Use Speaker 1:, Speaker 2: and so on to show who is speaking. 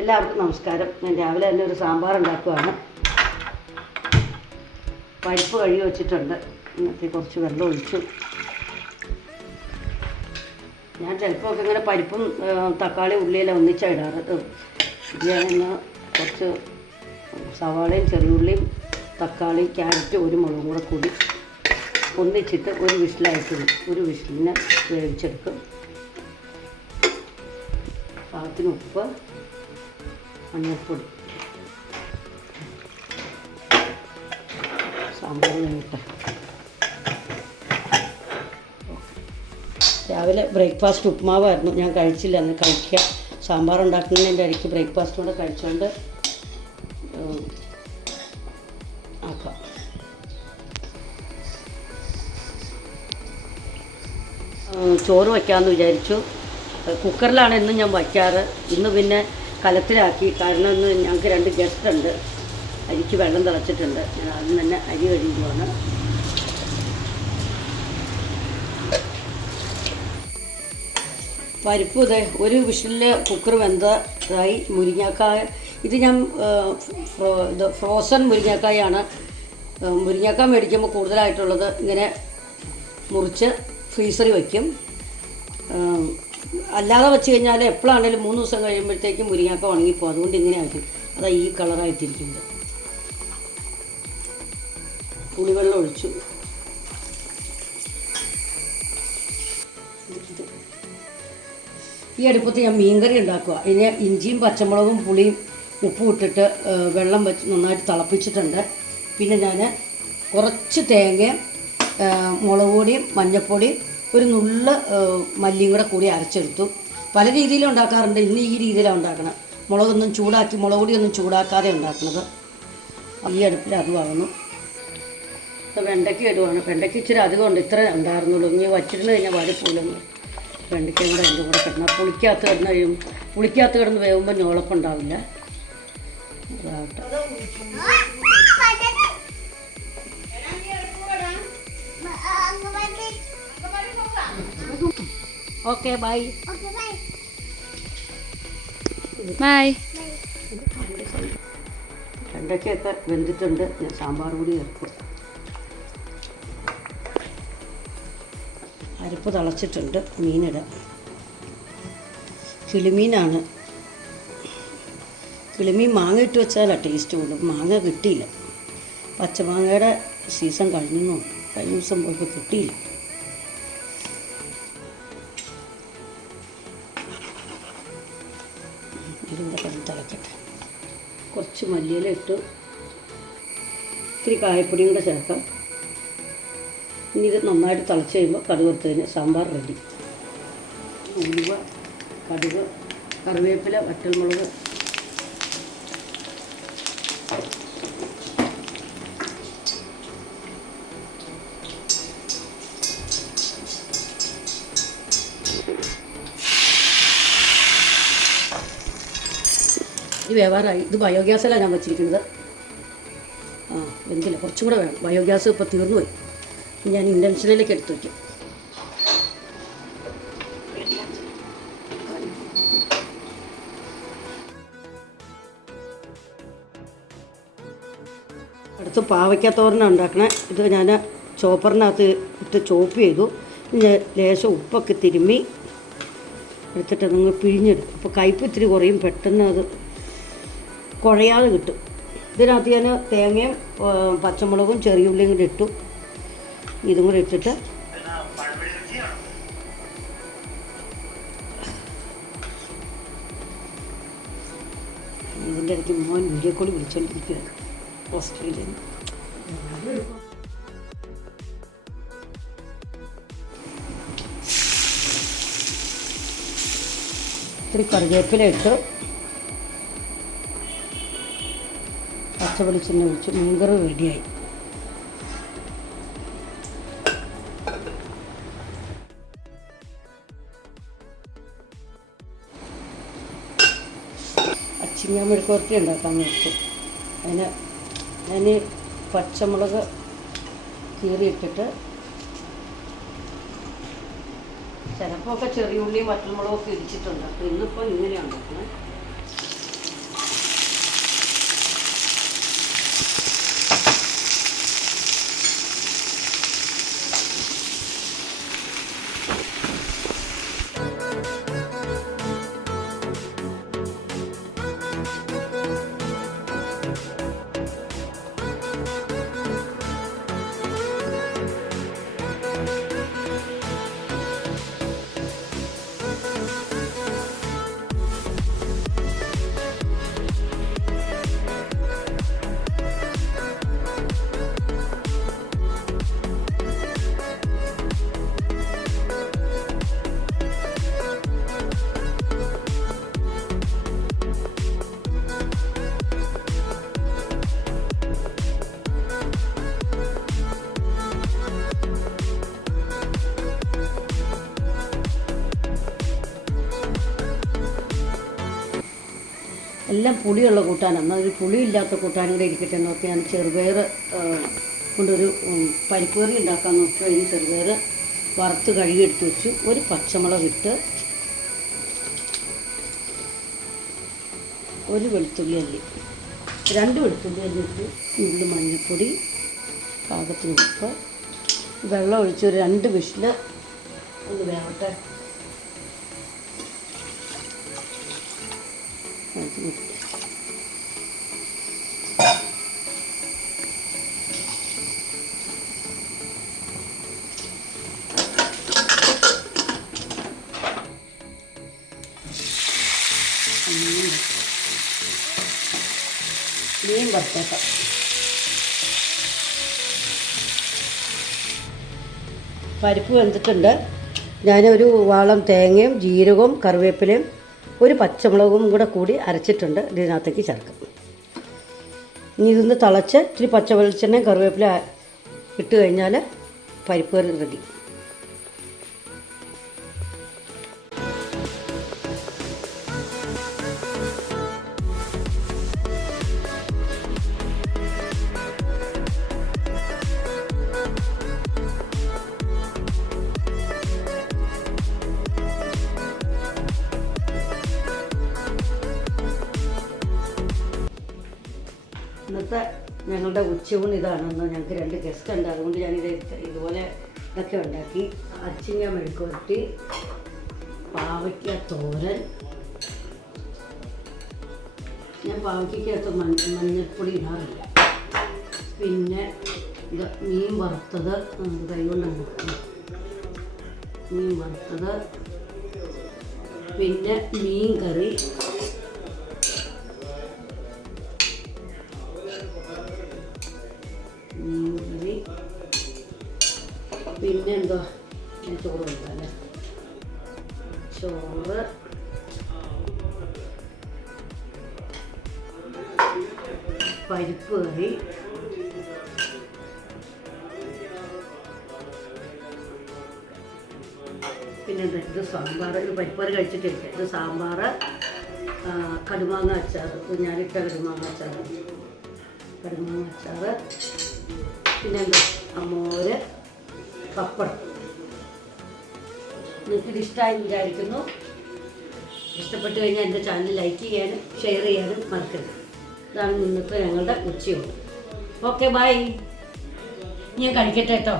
Speaker 1: എല്ലാവർക്കും നമസ്കാരം. ഞാൻ രാവിലെ തന്നെ ഒരു സാമ്പാർ ഉണ്ടാക്കുകയാണ് പരിപ്പ് കഴുകി വെച്ചിട്ടുണ്ട്. ഇന്നത്തെ കുറച്ച് വെള്ളം ഒഴിച്ചു. ഞാൻ ചിലപ്പോഴൊക്കെ ഇങ്ങനെ പരിപ്പും തക്കാളി ഉള്ളിയെല്ലാം ഒന്നിച്ചാണ് ഇടാറ്. കുറച്ച് സവാളയും ചെറിയുള്ളിയും തക്കാളി ക്യാരറ്റ് ഒരു മുളകും കൂടെ കൂടി ഒന്നിച്ചിട്ട് ഒരു വിഷിലായിട്ട് ഒരു വിഷിലിനെ വേവിച്ചെടുക്കും. പാകത്തിന് ഉപ്പ് മഞ്ഞൾപ്പൊടി. സാമ്പാർ വേണ്ടിട്ട് രാവിലെ ബ്രേക്ക്ഫാസ്റ്റ് ഉപ്മാവായിരുന്നു. ഞാൻ കഴിച്ചില്ല. അന്ന് കഴിക്കുക സാമ്പാർ ഉണ്ടാക്കുന്നതിന്റെ ഇടയ്ക്ക് ബ്രേക്ക്ഫാസ്റ്റ് കൂടെ കഴിച്ചുകൊണ്ട് ആക്കാം. ചോറ് വയ്ക്കാമെന്ന് വിചാരിച്ചു. കുക്കറിലാണ് ഇന്നും ഞാൻ വയ്ക്കാറ്. ഇന്ന് പിന്നെ കലത്തിലാക്കി. കാരണം ഒന്ന് ഞങ്ങൾക്ക് രണ്ട് ഗസ്റ്റ് ഉണ്ട്. അരിക്ക് വെള്ളം തിളച്ചിട്ടുണ്ട്. ഞാൻ ആദ്യം തന്നെ അരി കഴിയുവാണ് പരിപ്പ് ഇതേ ഒരു വിഷലിൽ കുക്കർ വെന്തതായി മുരിങ്ങാക്കായ. ഇത് ഞാൻ ഇത് ഫ്രോസൺ മുരിങ്ങാക്കായാണ്. മുരിങ്ങക്ക മേടിക്കുമ്പോൾ കൂടുതലായിട്ടുള്ളത് ഇങ്ങനെ മുറിച്ച് ഫ്രീസറിൽ വയ്ക്കും അല്ലാതെ വെച്ച് കഴിഞ്ഞാൽ എപ്പോഴാണേലും മൂന്ന് ദിവസം കഴിയുമ്പോഴത്തേക്കും മുരിങ്ങാക്ക ഉണങ്ങിപ്പോകും. അതുകൊണ്ട് ഇങ്ങനെ ആയിരിക്കും അതാ ഈ കളറായിട്ടിരിക്കുന്നത്. പുളിവെള്ളം ഒഴിച്ചു. ഈ അടുപ്പത്ത് ഞാൻ മീൻകറി ഉണ്ടാക്കുക ഇനി ഇഞ്ചിയും പച്ചമുളകും പുളിയും ഉപ്പും ഇട്ടിട്ട് വെള്ളം വെച്ച് നന്നായിട്ട് തിളപ്പിച്ചിട്ടുണ്ട്. പിന്നെ ഞാൻ കുറച്ച് തേങ്ങ മുളക് പൊടിയും മഞ്ഞൾപ്പൊടിയും ഒരു നുള്ള മല്ലിയും കൂടെ കൂടി അരച്ചെടുത്തു. പല രീതിയിലും ഉണ്ടാക്കാറുണ്ട്. ഇന്ന് ഈ രീതിയിലാണ് ഉണ്ടാക്കണം മുളകൊന്നും ചൂടാക്കി മുളക് പൊടിയൊന്നും ചൂടാക്കാതെ ഉണ്ടാക്കുന്നത് ഈ അടുപ്പിൽ അത് വാങ്ങുന്നു ഇപ്പം വെണ്ടയ്ക്ക ഇടുവാണ് വെണ്ടയ്ക്ക ഇച്ചിരി അധികം ഉണ്ട്. ഇത്ര ഉണ്ടായിരുന്നുള്ളൂ. ഇനി വച്ചിരുന്ന് കഴിഞ്ഞാൽ വരപ്പൂലൊന്നും വെണ്ടയ്ക്കും കൂടെ അതിന്റെ കൂടെ കിടന്നാൽ പുളിക്കകത്ത് കിടന്ന് കഴിയും പുളിക്കകത്ത് കിടന്ന് വേകുമ്പോൾ ഞോളപ്പം ഉണ്ടാവില്ല. Okay bye.
Speaker 2: ബൈ.
Speaker 1: വെണ്ടയ്ക്കയൊക്കെ വെന്തിട്ടുണ്ട്. ഞാൻ സാമ്പാർ കൂടി ചേർക്കും. അരിപ്പ് തിളച്ചിട്ടുണ്ട്. മീനിടാം. കിളിമീനാണ്. കിളിമീൻ മാങ്ങ ഇട്ട് വെച്ചാലാണ് ടേസ്റ്റ് കൂടും മാങ്ങ കിട്ടിയില്ല. പച്ചമാങ്ങയുടെ സീസൺ കഴിഞ്ഞു കഴിഞ്ഞ ദിവസം പോയപ്പോൾ കിട്ടിയില്ല. കുറച്ച് മല്ലിയില ഇട്ട്. ഇത്തിരി കായപ്പൊടിയും കൂടെ ചേർക്കാം. ഇനി ഇത് നന്നായിട്ട് തിളച്ച് കഴിയുമ്പോൾ കടുക് എടുത്തതിന് സാമ്പാർ റെഡി ഉലുവ കടുക് കറിവേപ്പില വറ്റൽമുളക് ഇത് വേവാറായി ഇത് ബയോഗ്യാസിലാണ് ഞാൻ വെച്ചിരിക്കുന്നത്. ആ എന്തില്ല കുറച്ചും കൂടെ വേണം. ബയോഗ്യാസ് ഇപ്പോൾ തീർന്നു പോയി. ഞാൻ ഇൻഡൻഷനിലേക്ക് എടുത്തു വയ്ക്കും അടുത്ത് പാവയ്ക്കത്തോരന ഉണ്ടാക്കണേ. ഇത് ഞാൻ ചോപ്പറിനകത്ത് ഇട്ട് ചോപ്പ് ചെയ്തു. ലേശം ഉപ്പൊക്കെ തിരുമ്മി എടുത്തിട്ട് നിങ്ങൾ പിഴിഞ്ഞെടുക്കും. അപ്പോൾ കയ്പ്പ് ഇത്തിരി കുറയും. പെട്ടെന്ന് അത് കുഴയാതെ കിട്ടും. ഇതിനകത്ത് ഞാൻ തേങ്ങയും പച്ചമുളകും ചെറിയ ഉള്ളിയും കൂടി ഇട്ടു. ഇതും കൂടി ഇട്ടിട്ട് ഇതിന്റെ ഇടയ്ക്ക് മോൻ വീഡിയോ കോൾ വിളിച്ചുകൊണ്ടിരിക്കുകയാണ് ഓസ്ട്രേലിയയിൽ നിന്ന് ഇത്തിരി കറിവേപ്പില ഇട്ട്. വെളിച്ചെണ്ണ ഒഴിച്ച് മീൻകറി റെഡിയായി അച്ചിങ്ങ മെഴുക്കുവരട്ടി ഉണ്ടാക്കാൻ വെച്ചു. അതിന് ഞാൻ പച്ചമുളക് കീറിയിട്ടിട്ട് ചിലപ്പോൾ ഒക്കെ ചെറിയ ഉള്ളിയും വറ്റൽമുളകൊക്കെ ഇടിച്ചിട്ടുണ്ട്. അപ്പോൾ ഇന്നിപ്പോൾ ഇങ്ങനെയാണ് ഉണ്ടാക്കുന്നത്. എല്ലാം പുളിയുള്ള കൂട്ടാനാണ് ഒരു പുളിയില്ലാത്ത കൂട്ടാനും കൂടെ ഇരിക്കട്ടെ എന്ന് നോക്കി ഞാൻ ചെറുപയർ കൊണ്ടൊരു പരിപ്പുകറി പരിപ്പ് കറി ഉണ്ടാക്കാൻ നോക്കി അതിന് ചെറുപയർ വറുത്ത് കഴുകിയെടുത്ത് വെച്ചു. ഒരു പച്ചമുളക് ഇട്ട് ഒരു വെളുത്തുള്ളി അല്ലി. രണ്ട് വെളുത്തുള്ളി അല്ലി ഇട്ട് ഉള്ളി മഞ്ഞൾപ്പൊടി പാകത്തിന് ഉപ്പ് വെള്ളം ഒഴിച്ച് ഒരു രണ്ട് വിഷിൽ ഒന്ന് വേവട്ടെ. മീൻ വറുത്തേക്കാം. പരിപ്പ് വെന്തിട്ടുണ്ട്. ഞാനൊരു വാളം തേങ്ങയും ജീരകവും കറിവേപ്പിലയും ഒരു പച്ചമുളകും കൂടെ കൂടി അരച്ചിട്ടുണ്ട്. ഇതിനകത്തേക്ക് ചേർക്കും. ഇനി ഇതൊന്ന് തിളച്ച് ഇത്തിരി പച്ച വെളിച്ചെണ്ണയും കറിവേപ്പില ഇട്ട് കഴിഞ്ഞാൽ പരിപ്പ് കറി റെഡി ഞങ്ങളുടെ ഉച്ചയൂണ് ഇതാണെന്ന് ഞങ്ങൾക്ക് രണ്ട് ഗസ്റ്റ് ഉണ്ട്. അതുകൊണ്ട് ഞാനിത് ഇത് ഇതുപോലെ ഇതൊക്കെ ഉണ്ടാക്കി. അച്ചിങ്ങ മെഴുക്കുവരട്ടി പാവയ്ക്ക തോരൻ ഞാൻ പാവയ്ക്കകത്ത് മഞ്ഞ മഞ്ഞൾപ്പൊടി ഇടാറില്ല. പിന്നെ ഇത് മീൻ വറുത്തത് ആ, ഇത് കൈ കൊണ്ടാണ് മീൻ വറുത്തത് പിന്നെ മീൻ കറി ഞാൻ ചോറ് അല്ലേ ചോറ്. പരിപ്പ് കറി. പിന്നെ ഇത് സാമ്പാർ ഇത് പരിപ്പ് കറി കഴിച്ചിട്ടില്ല. ഇത് സാമ്പാർ കടുമാങ്ങ അച്ചാർ ഞാനിട്ട കടുമാങ്ങ അച്ചാർ കടുമാങ്ങ അച്ചാർ പിന്നെ എന്താ മോര് പപ്പടം. നിങ്ങൾക്ക് ഇത് ഇഷ്ടമായി വിചാരിക്കുന്നു. ഇഷ്ടപ്പെട്ട് കഴിഞ്ഞാൽ എന്റെ ചാനൽ ലൈക്ക് ചെയ്യാനും ഷെയർ ചെയ്യാനും മറക്കരുത്. ഇതാണ് ഇന്നത്തെ ഞങ്ങളുടെ ഉച്ചയോട്. ഓക്കെ ബൈ ഞാൻ കഴിക്കട്ടെ കേട്ടോ